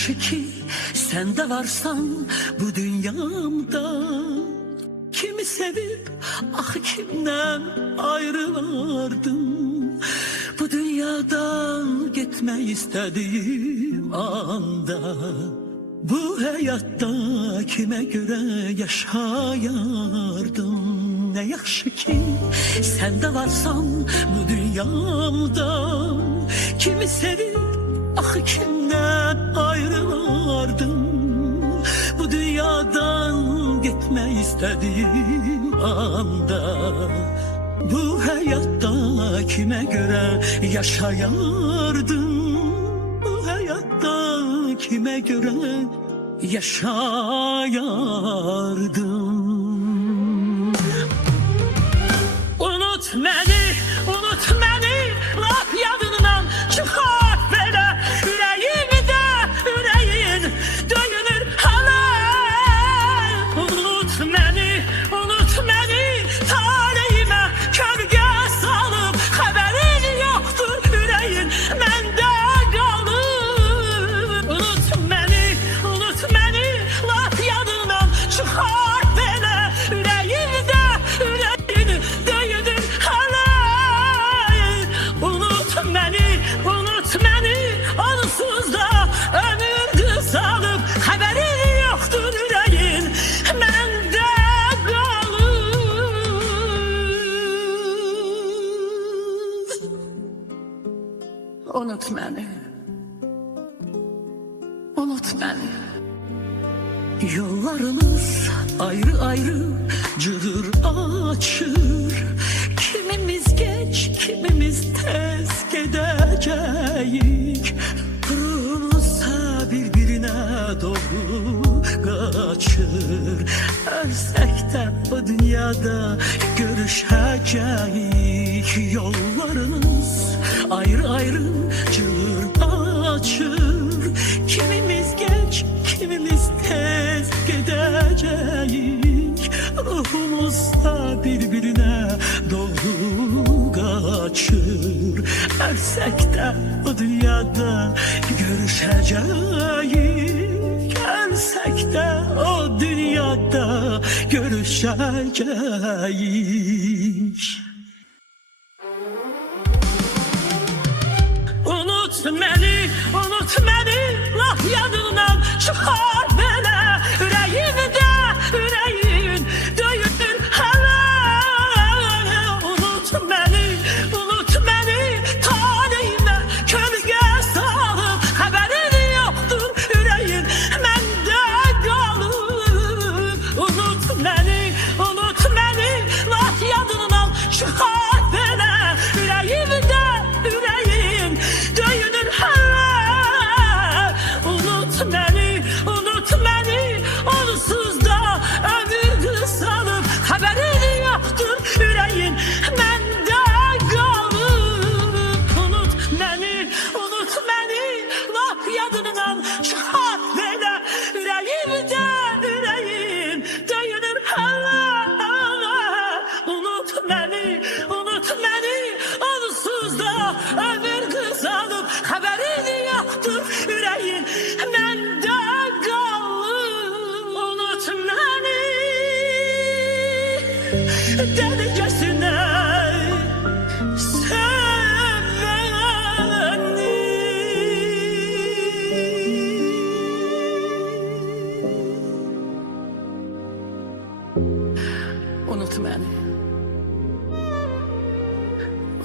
yaxşı ki sen de varsan bu dünyamda. Kimi sevip ah kimden ayrılardım. Bu dünyadan gitmek istediğim anda. Bu hayatta kime göre yaşayardım. Ne yaxşı ki sen de varsan bu dünyamda. Kimi sevip ah kimden ayrılardım. Bu dünyadan gitmek istediğim anda. Bu hayatta kime göre yaşayardım. Bu hayatta kime göre yaşayardım. Unut beni, unut beni, laf yadından çıkar belə. Ürəyimdə, ürəyin döyünür hala. Unut beni, taleyime kölge salıp. Xəbərin yoxdur ürəyin məndə qalıb. Unut beni, laf yadından çıkar belə. Ürəyimdə, ürəyin döyünür hala. Unut beni, onsuz da ömür qısalıb. Xəbərin yoxdur ürəyin məndə qalıb. Unut beni, unut beni. Yollarımız ayrı ayrı cığır açır. Kimimiz geç, kimimiz tez gedəcəyik. Ruhumuzsa birbirine doğru kaçır. Ölsek de bu dünyada görüşəcəyik. Yollarımız ayrı ayrı cığır açır. Kimimiz geç, kimimiz tez gedəcəyik. Ruhumuzsa birbirine doğru kaçır. Ölsek de bu dünyada görüşəcəyik. Ölsek de o dünyada görüşəcəyik. Unut beni, laf yadından çıkar belə. Ürəyimdə, ürəyin döyünür hala. Unut beni, taleyime kölge salıp. Xəbərin yoxdur ürəyin məndə qalıb. Unut beni, laf yadından çıkar belə. Ürəyimdə, ürəyin döyünür hala. Unut beni, onsuz da ömür qısalıb. Xəbərin yoxdur ürəyin məndə qalıb. Unut beni, laf yadından çıxar belə. Ürəyimdə, ürəyin döyünür hala. Unut beni, onsuz da ömür qısalıb. Xəbərin yoxdur ürəyin məndə qalıb. Unut beni, dəlicəsinə sev beni. Unut beni,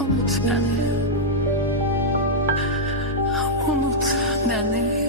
unut beni, unut beni.